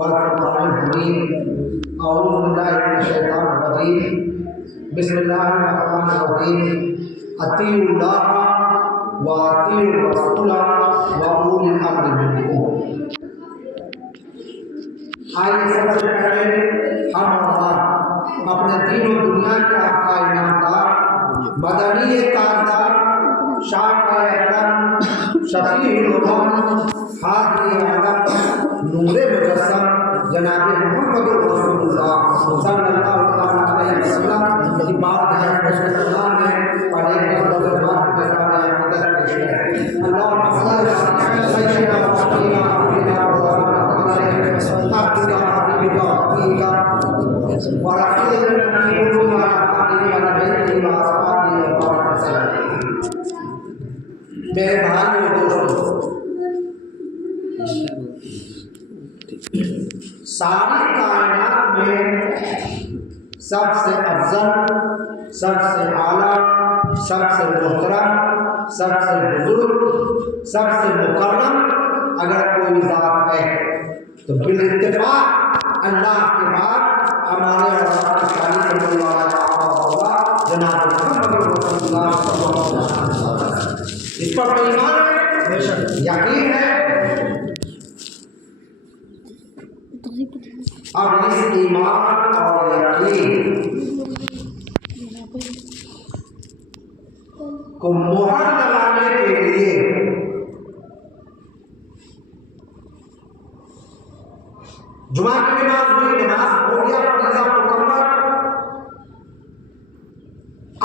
والفرقان الحميد. أعوذ بالله من الشيطان الرجيم. بسم الله الرحمن الرحيم. أطيعوا الله وأطيعوا الرسول وأولي الأمر منكم. آئیے سب سے پہلے ہم اور اپنے دین و دنیا کے آقا انعامدار مدنی تاجدار شاہ اکرم شفیع الامم حاضر عالم نور مجسم جناب محمد رسول اللہ صلی اللہ علیہ وسلم کی بات ہے اللہ نے اور ایک لفظ بات کے سامنے مدد پیش ہے. اللہم صلی علی سیدنا محمد میرے بھائی اور دوستوں، ساری کائنات میں سب سے افضل، سب سے اعلیٰ، سب سے محترم، سب سے بزرگ، سب سے مکرم اگر کوئی ذات ہے تو بالاتفاق اللہ کے بعد ہمارے اور آپ کی شان صلی اللہ علیہ وسلم جناب محمد رسول اللہ صلی اللہ علیہ وسلم. اس پر ایمان ہے، یقین ہے. اب اس ایمان اور یقین کو مہر لگانے کے لیے جمعہ کی نماز ہوئی، نماز ہو گیا، فریضہ مکمل،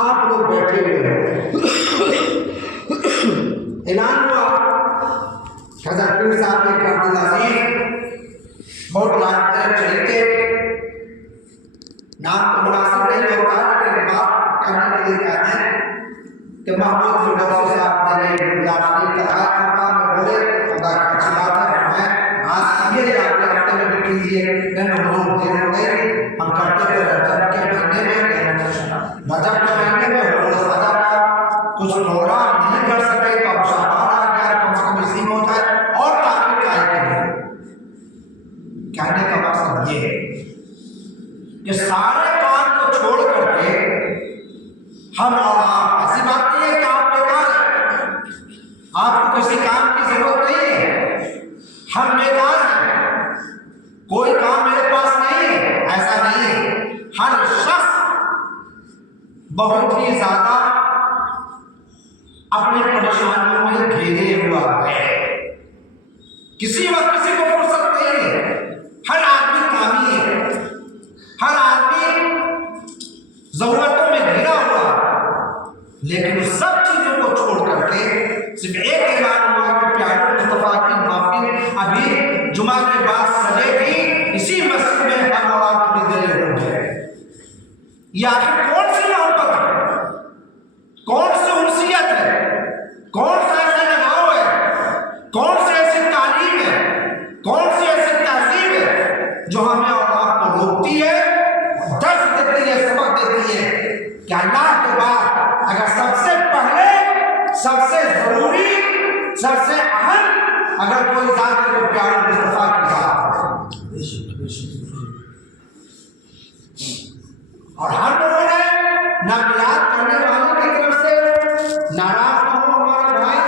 آپ لوگ بیٹھے ہوئے ہیں. اعلان ہوا حضرت پیر صاحب نے عبدالعزیز بہت لائق چہتے نام تو مناسب نہیں ہوتا لیکن بات کرنے کے لیے کہتے ہیں کہ محمود فردوسی صاحب نے بلاشری کہا میں بولے خدا کی اچھی بات ہے. میں آج یہ یا اپنے ہفتے میں بھی کیجیے میں حضور دیر ہو گئی. ہم کرتے تھے رجب کے مہینے میں رجب کے مہینے میں حضور سجا کا کچھ پروگرام نہیں کر سکے تو اب شعبان آ گیا، کم سے کم اسی ہو جائے اور تاخیر کا ہے. کہنے کا مقصد یہ ہے کہ سارے کام کو چھوڑ کر کے ہم اور آپ، ایسی بات نہیں ہے کہ آپ بیکار ہیں، آپ کو کسی کام کی ضرورت نہیں ہے. ہم بیکار ہیں، کوئی کام میرے پاس نہیں ہے، ایسا نہیں ہے. ہر شخص بہت ہی زیادہ اپنے پریشانیوں میں گھیرے ہوا ہے. کسی وقت کسی کو فرصت نہیں ہے. ہر آدمی کامی ہے، ہر آدمی ضرورتوں میں گھرا ہوا، لیکن سب چیزوں کو چھوڑ کر کے صرف ایک اعلان ہوا کہ پیارے مصطفیٰ کی محفل ابھی جمعہ کے بعد سجے گی، اسی مسجد میں ہم اور آپ کی دیر ہو جائے. یہ آخر کون سی محبت ہے، کون سی انسیت ہے، کون سا ایسا لگاؤ ہے، کون سی ایسی تعلیم ہے، کون سی ایسی تہذیب ہے جو ہمیں اور آپ کو روکتی ہے، درس دیتی ہے، سبق دیتی ہے کہ اللہ کے بعد اگر سب سے پہلے، سب سے ضروری، سب سے اہم اگر کوئی ذات ہے تو پیارے مصطفیٰ کی ذات ہے. اور ہم لوگوں نے نقلات کرنے والوں کی طرف سے ناراض نہ ہو ہمارے بھائی،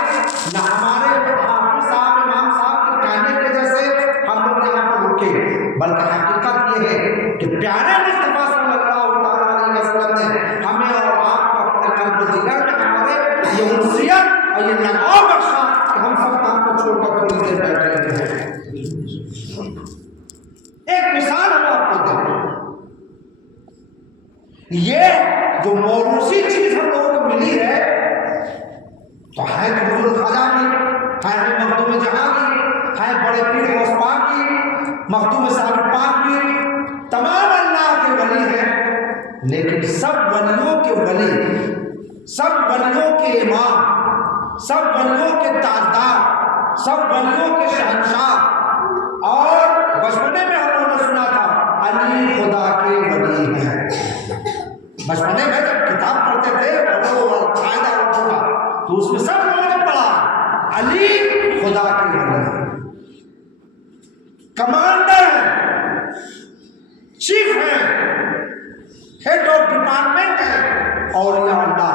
نہ ہمارے حافظ صاحب امام صاحب کے کہنے کی وجہ سے ہم لوگ یہاں پر رکے، بلکہ حقیقت یہ ہے کہ پیارے مصطفیٰ صلی اللہ علیہ وسلم نے ہمیں اور آپ کو اپنے قلب و جگر میں ہمارے یہ انسیت اور یہ لگاؤ بخشا کہ ہم سب کام کو چھوڑ کر تھوڑی دیر بیٹھے رہتے ہیں. ایک مثال ہم آپ کو دیں، یہ جو موروثی چیز ہم لوگوں کو ملی ہے تو ہے تو حضور خواجہ کی، ہے مخدوم جہاں کی، ہے بڑے پیر غوث پاک کی، مخدوم صاحب پاک کی، تمام اللہ کے ولی ہیں. لیکن سب ولیوں کے ولی، سب ولیوں کے امام، سب ولیوں کے تاجدار، سب ولیوں کے شہنشاہ. اور بچپنے میں ہم لوگوں نے سنا تھا علی خدا کے ولی ہیں. بچپنے میں جب کتاب پڑھتے تھے قاعدہ اردو کا تو اس میں سب لوگوں نے پڑھا علی خدا کی ولی. کمانڈر ہیں، چیف ہیں، ہیڈ آف ڈپارٹمنٹ ہیں، اولیاء اللہ۔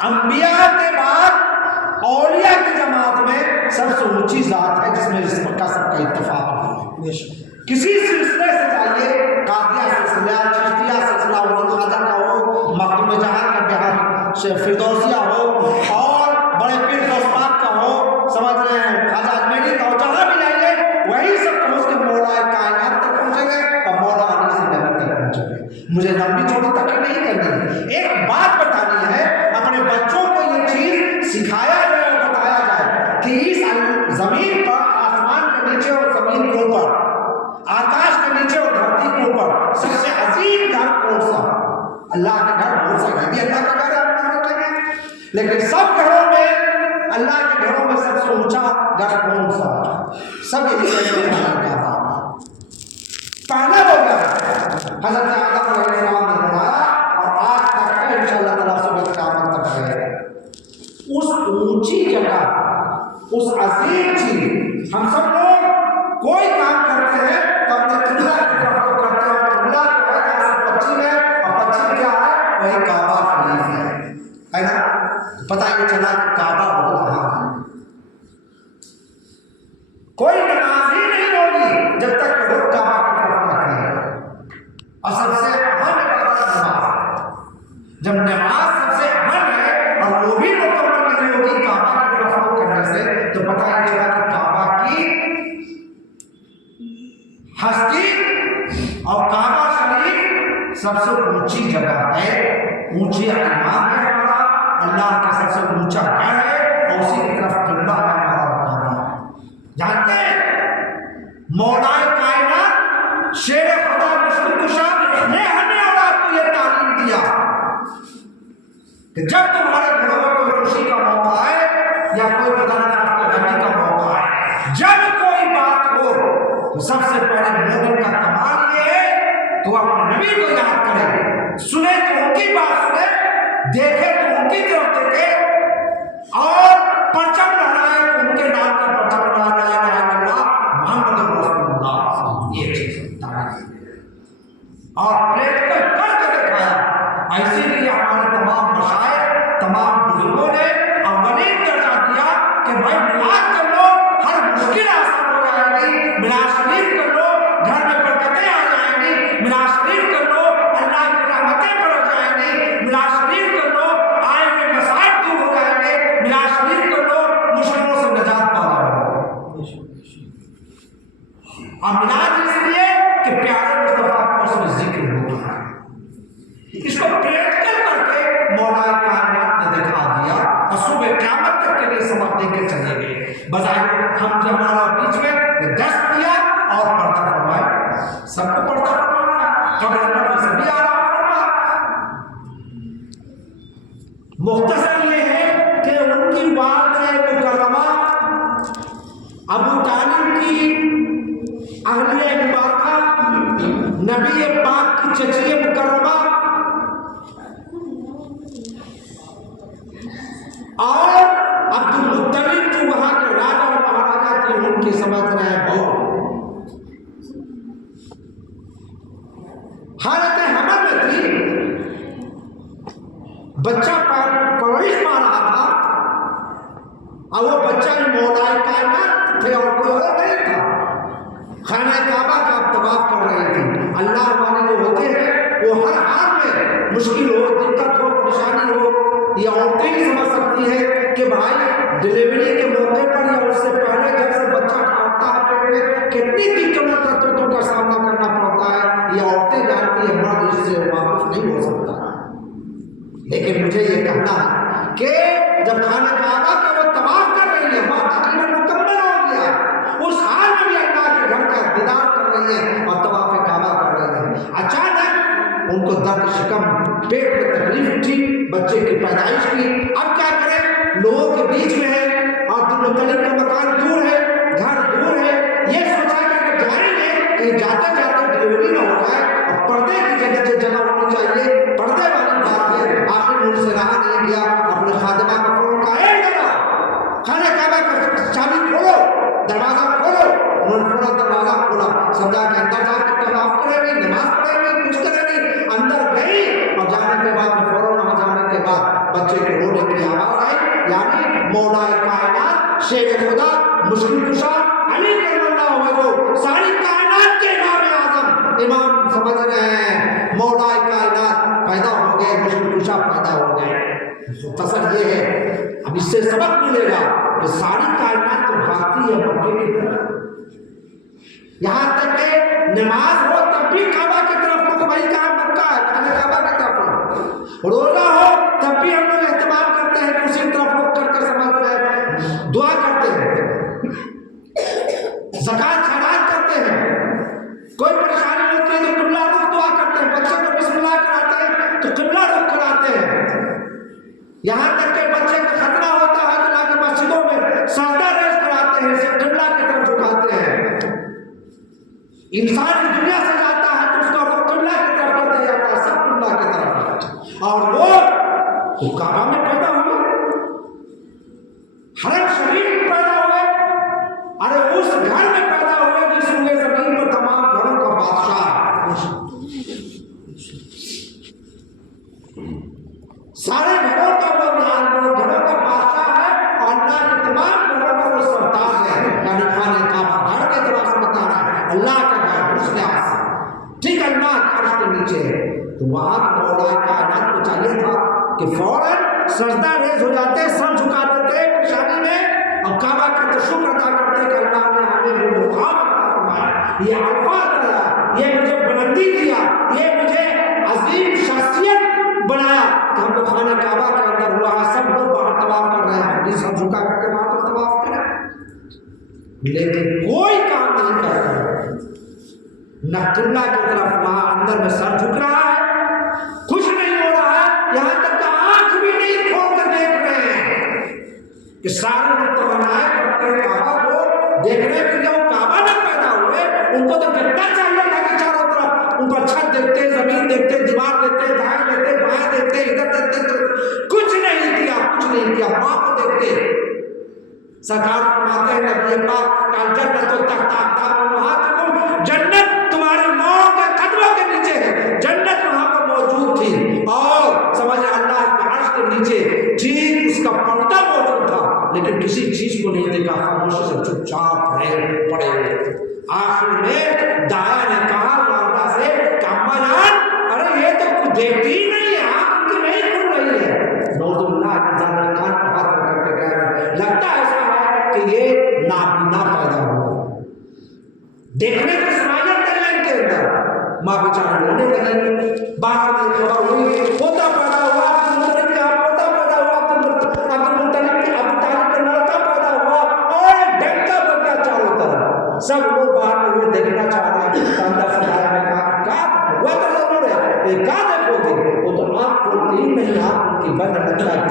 انبیاء کے بعد اولیاء کی جماعت میں سب سے اونچی ذات ہے جس میں اس کا سب کا اتفاق ہے۔ کسی سلسلے سے چاہیے، قادریہ سلسلہ، چشتیہ سلسلہ ہو، خواجہ کا ہو، مخدوم جہاں کا بہار فردوسیہ ہو، اور بڑے پیر غوث پاک کا ہو، سمجھ رہے ہیں، خواجہ اجمیری کا ہو، جہاں بھی جائیے وہی سب پہنچ کے مولا کائنات تک پہنچیں گے اور مولا علی سے نبی تک پہنچیں گے۔ مجھے لمبی چوڑی تک نہیں کرنی ہے، ایک بات بتانی ہے، اپنے بچوں کو یہ چیز سکھایا جائے اور بتایا جائے کہ اس زمین پر، آسمان کے نیچے اور زمین کے اوپر، آکاش کے نیچے اور دھرتی کے اوپر سب سے عظیم گھر کون سا؟ اللہ کا گھر بہت سا ہے، اللہ کا گھر آپ رکھیں گے، لیکن سب گھروں میں، اللہ کے گھروں میں سب سے اونچا گھر کون سا؟ سب یہی کہتے ہیں پہلا ہو گیا حضرت آدم علیہ السلام نے بنایا، اور آج تک ہے، انشاءاللہ تعالیٰ صبح قیامت تک ہے۔ اس اونچی جگہ، اس عظیم چیز، ہم سب لوگ کوئی کام کرتے ہیں تو اپنے قبلہ کی طرف کو کرتے ہیں، اور قبلہ جو ہے یہاں سے پچھم ہے، اور پچھم کیا ہے؟ وہی کعبہ شریف ہے نا؟ پتہ یہ چلا کہ کعبہ بہت اہم ہے۔ کوئی نماز ہی نہیں ہوگی جب تک کہ وہ کعبہ کی طرف نہ کرے، اور سب سے اہم عبادت نماز ہے۔ جب نماز سب سے اہم ہے اور وہ بھی مکمل نہیں ہوگی کعبہ کی طرف رخ کرنے سے، تو پتہ یہ چلا کہ کعبہ کی ہستی اور کعبہ شریف سب سے اونچی جگہ ہے، اونچی ایمان ہے ہمارا، اللہ کا سب سے اونچا گھر ہے، اور اسی کی طرف قبلہ ہے ہمارا کعبہ۔ جانتے ہیں مولا کائنات شیر خدا مشکل کشا نے ہمیں اور آپ کو یہ تعلیم دیا کہ جب تمہارے گھروں میں کوئی خوشی کا موقع ہے یا کوئی بدانا غمی کا موقع ہے، جب کوئی بات ہو تو سب سے پہلے مومن کا کمال یہ ہے تو اپنے نبی کو یاد کرے، سنے تو ان کی بات سنے، دیکھے تو ان کی طرف دیکھے، اور پرچم لہرائے تو ان کے نام کا پرچم لہرائے، لا الہ الا اللہ محمد رسول اللہ، یہ چیز تعلیم ہے اور پریکٹیکل کر کے دکھایا۔ اسی لیے ہمارے تمام مشائخ، تمام بزرگوں نے اولین درجہ دیا کہ بھائی میلاد کر لو، ہر مشکل آسان ہو جائے گی، میلاد شریف کر لو، گھر میں برکتیں آ جائیں گی، میلاد شریف کر لو، اللہ کی رحمتیں برس جائیں گی، میلاد شریف کر لو، آئے ہوئے مصائب دور ہو جائیں گے، میلاد شریف کر لو، مشکلوں سے نجات پا جاؤ گے۔ اور میلاد اس لیے کہ پیارے مصطفیٰ کو اس میں ذکر ہوتا ہے، اس کو پریکٹیکل کر کے مولا کائنات نے دکھا دیا، اور صبح قیامت تک کے لیے سبق دے کے چلے گئے۔ بظاہر ہم جو ہمارا بیچ میں دس دیا اور پردہ فرمایا، سب کو پردہ فرمانا، قبر میں سبھی آرام فرما۔ مختصر یہ ہے کہ ان کی والدہ مکرمہ ابو طالب کی اہلیہ مبارکہ، نبی پاک کی چچی مکرمہ، اور عبد المطلب جو وہاں کے راجا اور مہاراجا تھے، ان کی سمجھ رہے ہیں بہو حالت حمل میں تھی، بچہ پرورش پا رہا تھا، اور وہ بچہ مولا کائنات تھے اور کوئی اور نہیں تھا۔ خانہ کعبہ کا طواف کر رہے تھے۔ اللہ والے جو ہوتے ہیں وہ ہر حال میں، مشکل ہو، دقت ہو، پریشانی ہو، یہ عورتیں ہی سمجھ سکتی ہیں کہ بھائی ڈلیوری کے موقع پر یا اس سے پہلے جب سے بچہ کھاتا ہے پیٹ میں کتنی دقتوں کا سامنا کرنا پڑتا ہے، یہ عورتیں جانتی ہیں، مرد اس سے واقف نہیں ہو سکتا۔ لیکن مجھے یہ کہنا ہے کہ جب خانہ کعبہ کا وہ طواف کر رہی ہے، وہاں تقریباً مکمل ہو گیا، اس حال میں بھی اللہ کے گھر کا دیدار کر رہی ہے اور طواف کعبہ کر رہی ہے، اچانک ان کو درد شکم، پیٹ میں تکلیف اٹھی، بچے کی پیدائش کی۔ اب کیا کریں، لوگوں کے بیچ میں ہے، اور عبد المطلب کا مکان دور ہے، گھر دور ہے، یہ سوچا کہ اگر جائیں گے کہیں جاتے جاتے ڈلیوری نہ ہو جائے، اور پردے کی جگہ ہونی چاہیے، پردے والی بات ہے۔ آخر ان سے رہا نہیں گیا، اپنے خادمہ کا فون کہا، اے ذرا خانہ کعبہ کا چابی کھولو، شیر خدا مشکل کشا علی کرم اللہ وجہ ساری کائنات کے امام اعظم امام سمجھ رہے ہیں مولا کائنات پیدا ہو گئے، مشکل کشا پیدا ہو گئے. مختصر یہ ہے اب اس سے سبق ملے گا کہ ساری کائنات تو بھاگتی ہے مکے کی طرف. یہاں تک کہ نماز ہو تب بھی کعبہ کی طرف رخ، وہی کہاں مکہ ہے، خانہ کعبہ کی طرف. روزہ ہو تب بھی ہم لوگ اہتمام کرتے ہیں کہ اسی طرف رخ کر کے سمجھ رہے ہیں دعا کرتے ہیں، زکات خیرات کرتے ہیں. کوئی پریشانی ہوتی ہے تو قبلہ رخ دعا کرتے ہیں، بچے کو بسم اللہ کراتے ہیں تو قبلہ رخ کراتے ہیں. یہاں تک کہ بچے کا خطرہ ہوتا ہے تو لا کے مسجدوں میں سجدہ ریز کراتے ہیں، اسے قبلہ کی طرف جھکاتے ہیں. انسان اس دنیا سے جاتا ہے تو اس کا رخ قبلہ کی طرف کر دیا جاتا ہے، سب قبلہ کی طرف. اور وہ کعبہ میں پیدا ہوئے، حرم شریف میں پیدا ہوئے، ارے اس گھر میں پیدا ہوئے جس روئے زمین پر تمام گھروں کا بادشاہ ہے. سارے گھروں کا وہ گھروں کا بادشاہ ہے اور اللہ کے تمام گھروں کا وہ سرتاج ہے. یعنی خانہ کعبہ گھر کے اعتبار سے بتا رہا ہے، اللہ کا گھر اس لحاظ سے ٹھیک ہے، اللہ کے عرش کے نیچے ہے. تو وہاں مولا کائنات کو چاہیے تھا کہ فوراً سجدہ ریز ہو جاتے، سر جھکا دیتے پریشانی میں اور کعبہ کا شکر ادا کرتے کہ اللہ نے ہمیں وہ مقام عطا فرمایا، یہ الفاظ دیا، یہ مجھے بلندی دیا، یہ مجھے عظیم شخصیت بنایا کہ ہم لوگ خانہ کعبہ کے اندر ہوا ہے، سب لوگ باہر طواف کر رہے ہیں، بھی سر جھکا کر کے وہاں پر طواف کریں. لیکن کوئی کام نہیں کر رہا ہے، نہ قبلہ کی طرف وہاں اندر میں سر جھک رہا ہے، کچھ نہیں ہو رہا ہے، یہاں تک کہ آنکھ بھی نہیں کھول کر دیکھ رہے ہیں کہ سارے لوگ تو بنائے کرتے ہیں کعبہ کو دیکھنے کے لیے. وہ کعبہ میں پیدا ہوئے، ان کو تو گڈھا چاہیے تھا کہ چاروں طرف ان پر چھت دیکھتے، زمین دیکھتے، دیوار دیکھتے، دائیں دیکھتے، بائیں دیکھتے، ادھر دیکھتے، کچھ نہیں کیا، کچھ نہیں کیا، ماں کو دیکھتے. سرکار فرماتے ہیں نبی پاک کل جنت تحت اقدام امہاتکم، جنت تمہاری ماں کے قدموں کے نیچے ہے. جنت وہاں پر موجود تھی اور سمجھ اللہ کے عرش کے نیچے ٹھیک اس کا پردہ موجود تھا، لیکن کسی چیز کو نہیں دیکھا، خاموشی سے چپ چاپ رہے پڑے ہوئے. آخر میں دایا نے کہا والدہ سے کہ اماں جان ارے یہ تو کچھ دیکھتی ہی نہیں ہے، آنکھ ان کی نہیں کھل رہی ہے. نوز اللہ کے زادہ خان کو ہاتھ کر کے کہہ رہے ہیں لگتا ایسا ہے کہ یہ نابینا پیدا ہوا، دیکھنے کی صلاحیت نہیں ہے ان کے اندر. ماں بیچارہ رونے لگے، باہر سے خبر ہوئی پوتا پیدا ہوا، عبد المطلب کا پوتا پیدا ہوا، عبد المطلب کے ابو طالب کا لڑکا پیدا ہوا اور ایک ڈنکا بن گیا چاروں طرف. سب لوگ باہر ہوئے دیکھنا چاہ رہے ہیں. اندر سے آیا نے کہا ہوا تو ضرور ہے، یہ کہاں دیکھو گے؟ وہ تو آپ کھولتی ہی نہیں، آپ ان کی بند لگتا ہے.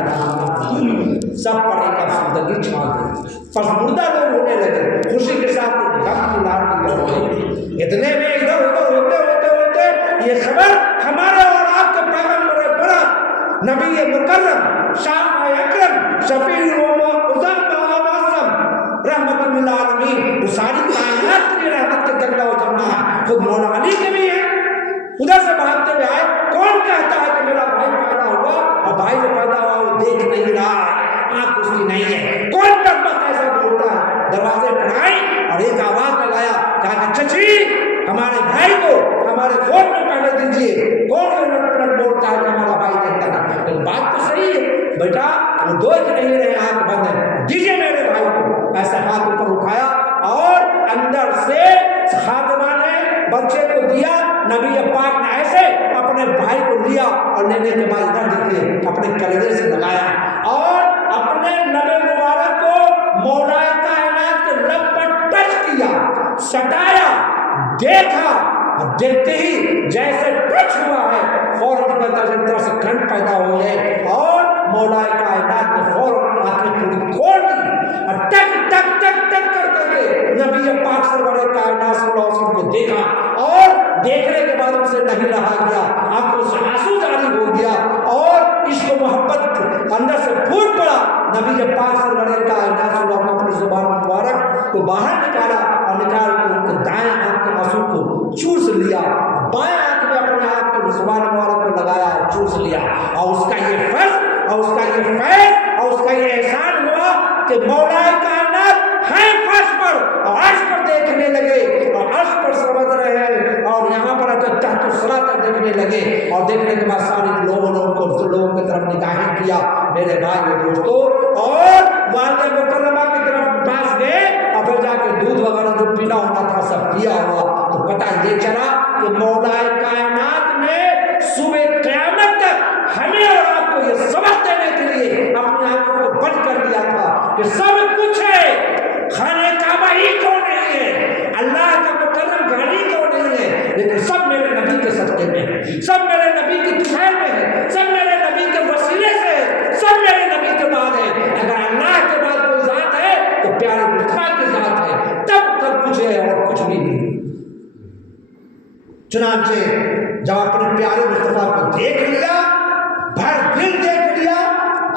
سب پڑے کا زندگی چھا گئی، پس مردہ لوگ ہونے لگے، خوشی کے ساتھ غم کی لار کی ہو گئی. اتنے میں ادھر ادھر ہوتے ہوتے ہوتے یہ خبر ہمارے اور آپ کے پیغمبر بڑا نبی مکرم شاہ اکرم شفیع رحمت للعالمین، وہ ساری کائنات کے لیے رحمت کے درجہ و جمنا ہے. خود مولا علی کے بھی ہے، ادھر سے بھاگتے ہوئے آئے. کون کہتا ہے کہ میرا بھائی پیدا ہوا اور بھائی جو پیدا ہوا وہ دیکھ نہیں رہا ہے، آنکھ اس کی نہیں ہے؟ کون بدبخت ایسا بولتا ہے؟ دروازے پر آئے اور ایک آواز لگایا، کہا کہ چچی ہمارے بھائی کو ہمارے گود میں پہلے دیجیے. کون بولتا ہے کہ ہمارا بھائی دیکھتا ہے؟ تو بات تو صحیح ہے بیٹا، وہ دیکھ نہیں رہے، آنکھ بند ہے، دیجیے میرے بھائی کو. ایسے ہاتھ اوپر اٹھایا اور اندر سے خادمہ نے بچے کو دیا. نبی پاک نے ایسے اپنے بھائی کو لیا اور لینے کے بعد ادھر دیکھیے اپنے کلیجے سے لگایا اور اپنے نبی مبارک کو مولا کائنات کے لب پر ٹچ کیا، سٹایا، دیکھا اور دیکھتے ہی جیسے ٹچ ہوا ہے فوراً طرح سے کرنٹ پیدا ہو گئے اور مولا کائنات نے فوراً آنکھیں پوری کھول دی اور ٹک ٹک ٹک ٹک کر کے نبی پاک سرور کائنات صلی اللہ علیہ وسلم کو دیکھا اور دیکھنے کے بعد ان سے نہیں رہا گیا، آنکھوں سے آنسو جاری ہو گیا اور عشق و محبت اندر سے پھوٹ پڑا. نبی پاک سرور کائنات صلی اللہ علیہ وسلم اپنی زبان مبارک کو باہر نکالا اور نکال کر ان کے دائیں آنکھ کے آنسو کو چوس لیا، بائیں آنکھ میں اپنے آپ کو زبان مبارک کو لگایا اور چوس لیا. اور اس کا یہ فضل اور اس کا یہ فیض اور اس کا یہ احسان ہوا کہ مولا کائنات دیا ہوا تو پتہ یہ چلا کہ مولا کائنات نے صبح قیامت تک ہمیں اور آپ کو یہ سبق دینے کے لیے اپنی آنکھوں کو بند کر دیا تھا کہ سب کچھ ہے، خانہ کعبہ ہی کیوں نہیں ہے، اللہ کا مکرم گھر ہی کیوں نہیں ہے، لیکن سب میرے نبی کے صدقے میں ہے، سب میرے نبی کی دعائیں میں ہے، سب میرے نبی کے وسیلے سے ہے، سب میرے نبی کے بعد ہے۔ اگر اللہ کے بعد کوئی ذات ہے تو پیارے مصطفیٰ کی ذات ہے، تب تک کچھ ہے اور کچھ بھی نہیں۔ چنانچہ جب اپنے پیارے مصطفیٰ کو دیکھ لیا، بھر دل دیکھ لیا،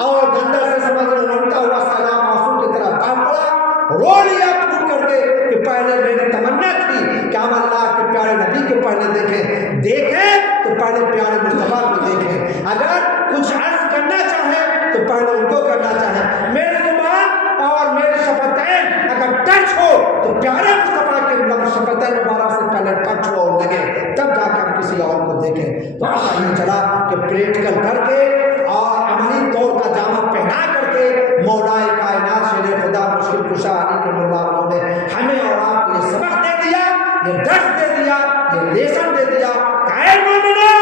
اور اندر سے سمجھ لو لڑتا ہوا سلام معصوم کی طرح کام پڑا، رو لیا پھوٹ کر کے کہ پہلے میری تمنا تھی کہ ہم اللہ کے پیارے نبی کو پہلے دیکھیں تو پہلے پیارے مصطفیٰ کو دیکھیں، اگر کچھ عرض کرنا چاہیں تو پہلے ان کو کرنا چاہیں، میری زبان اور میری شفتین اگر ٹچ ہو تو پیارے مصطفیٰ کے شفتین مبارک سے پہلے ٹچ ہو اور لگے، تب جا کے ہم کسی اور کو دیکھیں۔ تو پتہ یہ چلا کہ پریکٹیکل کر کے اور عملی طور کا جامع پہنا کر کے مولا کائنات شیر خدا مشکل کشا علی کے مولا نے ہمیں اور آپ کو یہ سبق دے دیا، یہ درس دے دیا، یہ لیسن دے دیا کہ اے مومنو،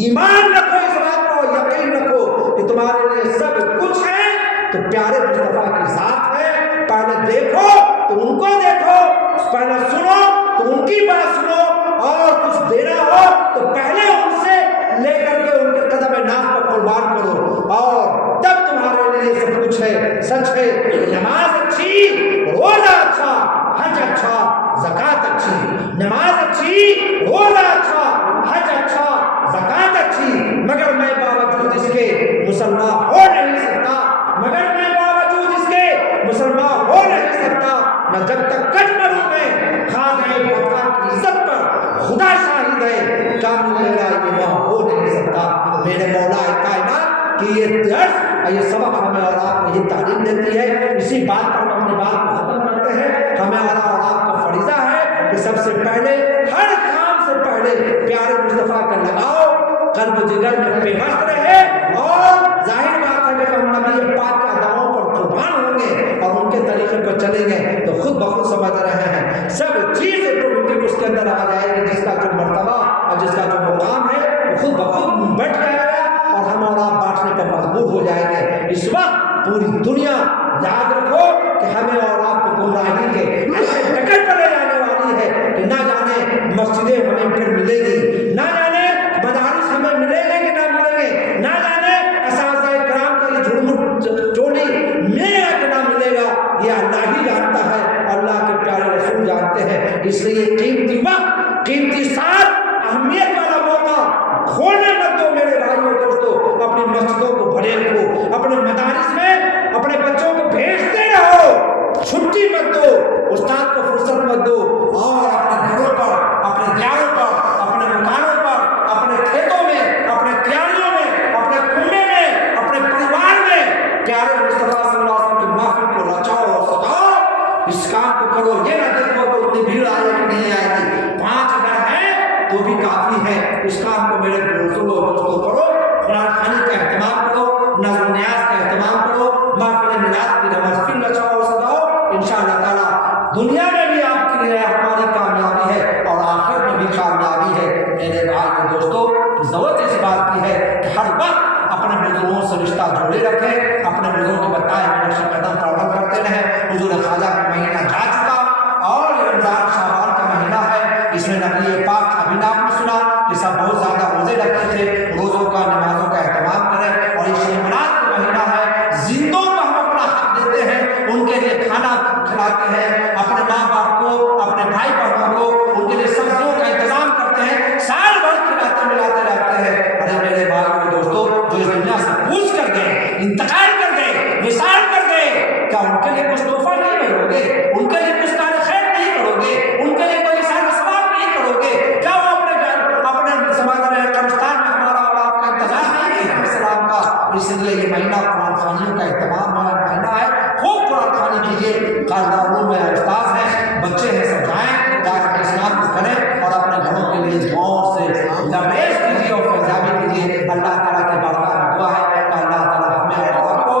ایمان رکھو، اس بات کو یقین رکھو کہ تمہارے لیے سب کچھ ہے تو پیارے مصطفیٰ کی ذات ہے، پہلے دیکھو تو ان کو دیکھو، پہلے سنو تو ان کی بات سنو، اور کچھ دینا ہو تو پہلے ان سے لے کر کے ان کے قدم ناز پر قربان کرو، اور تب تمہارے لیے سب کچھ ہے۔ سچ ہے نماز اچھی، روزہ اچھا، حج اچھا، زکوٰۃ اچھی، نماز اچھی، روزہ اچھا، حج اچھا، زکوٰۃ اچھی، مگر میں باوجود اس کے مسلمان ہو نہیں سکتا، مگر میں باوجود اس کے مسلمان ہو نہیں سکتا، نہ جب تک کٹ مروں میں خاضع وفا کی عزت پر خدا شاہد ہے، کامل میرا ایمان ہو نہیں سکتا۔ میرے مولا کائنات کی یہ درس، یہ سبق ہمیں اور آپ کو یہ تعلیم دیتی ہے۔ اسی بات پر ہم اپنی بات کو ختم کرتے ہیں۔ ہمیں اور آپ کا فریضہ ہے کہ سب سے پہلے، ہر کام سے پہلے پیارے مصطفیٰ کا لگاؤ قلب و جگر میں پیوست رہے، اور ظاہر بات ہے کہ ہم نبی پاک کے اداؤں پر قربان ہوں گے اور ان کے طریقے پر چلیں گے تو خود بخود سمجھ رہے ہیں سب چیز آٹومیٹک اس کے اندر آ جائے گی، جس کا جو مرتبہ اور جس کا جو مقام ہے وہ خود بخود بیٹھ جائے گا، اور ہم اور آپ بانٹنے پر مجبور ہو جائیں گے۔ اس وقت پوری دنیا یاد رکھو کہ ہمیں اور آپ کو گمراہی کے ایسے ٹکر پر لے جانے والی ہے کہ نہ جانے مسجدیں ہمیں پھر ملے گی، نہ جانے مدارس ہمیں ملے گے کہ نہ ملیں گے، نہ جانے اساتذہ کرام کا یہ جھوٹ چولی ملے گا کہ نہ ملے گا، یہ اللہ ہی جانتا ہے، اللہ کے پیارے رسول جانتے ہیں۔ اس لیے قیمتی وقت، قیمتی ساتھ، اہمیت والا موقع کھونے مت دو میرے بھائیوں دوستو۔ اپنی مسجدوں کو بھرے رکھو، اپنے مدارس میں اپنے بچوں کو بھیجتے رہو، چھٹی مت دو، استاد کو فرصت مت دو، اور اپنے گھروں پر، اپنے دیاروں پر، اپنے مکانوں پر، اپنے کھیتوں میں، اپنے کیاریوں میں، اپنے کنبے میں، اپنے پریوار میں پیارے مصطفیٰ صلی اللہ علیہ وسلم کی محفل کو رچاؤ اور سجاؤ۔ اس کام کو کرو، یہ نہ دیکھو کہ اتنی بھیڑ آئے کہ نہیں آئے گی، 5 اگر ہیں تو بھی کافی ہے۔ اس کام کو میرے دوستوں کرو، قرآن خوانی کا اہتمام کرو، نظم و نیاز کا اہتمام کرو، محفل میلاد کی محفل رچاؤ اور سجاؤ۔ انشاءاللہ تعالیٰ دنیا میں بھی آپ کے لیے ہماری کامیابی ہے اور آخرت میں بھی کامیابی ہے۔ میرے بھائی دوستوں، ضرورت اس بات کی ہے کہ ہر وقت اپنے بزرگوں سے رشتہ جوڑے رکھیں، اپنے بزرگوں کے بتائے ہوئے نقش قدم پر عمل کرتے رہیں۔ حضور خواجہ کا مہینہ جا چکا اور یہ رمضان شعبان کا مہینہ ہے، اس میں نبی پاک ابھی نے آپ نے سنا کہ سب بہت زیادہ روزے رکھتے تھے، روزوں کا نمازوں کا اہتمام کریں، اور یہ شعبان کا مہینہ ہے، زندوں کو ہم اپنا حق دیتے ہیں، ان کے لیے کھانا کھلاتے ہیں، اپنے ماں باپ کو، اپنے بھائی بہنوں کو ان کے لیے سبزیوں کا انتظام کرتے ہیں، سال بھر کھلاتے ملاتے رہتے ہیں۔ ارے میرے بھائی دوستوں، جو اس دنیا سے پوچھ کر گئے، انتقال کر گئے، وصال کر گئے، کیا ان کے لیے کچھ تحفہ نہیں بھیجو گے؟ ان کے لیے کچھ کار خیر نہیں کرو گے؟ ان کے لیے کوئی سال ثواب نہیں کرو گے؟ کیا وہ اپنے سماج میں قبرستان میں ہمارا اور آپ کا انتظار نہیں کریں گے سلام کا؟ اس لیے یہ مہینہ قرآن خوانیوں کا اہتمام والا مہینہ ہے، خوب قرآن خوانی کیجیے۔ خاندانوں میں استاد ہیں، بچے ہیں، سب جائیں، جا کر اسلام کو کریں اور اپنے گھروں کے لیے دعاؤں سے لبریز کیجیے اور فیضیابی کیجیے۔ اللہ تعالیٰ کی بارگاہ میں دعا ہے کہ اللہ تعالیٰ ہمیں اور آپ کو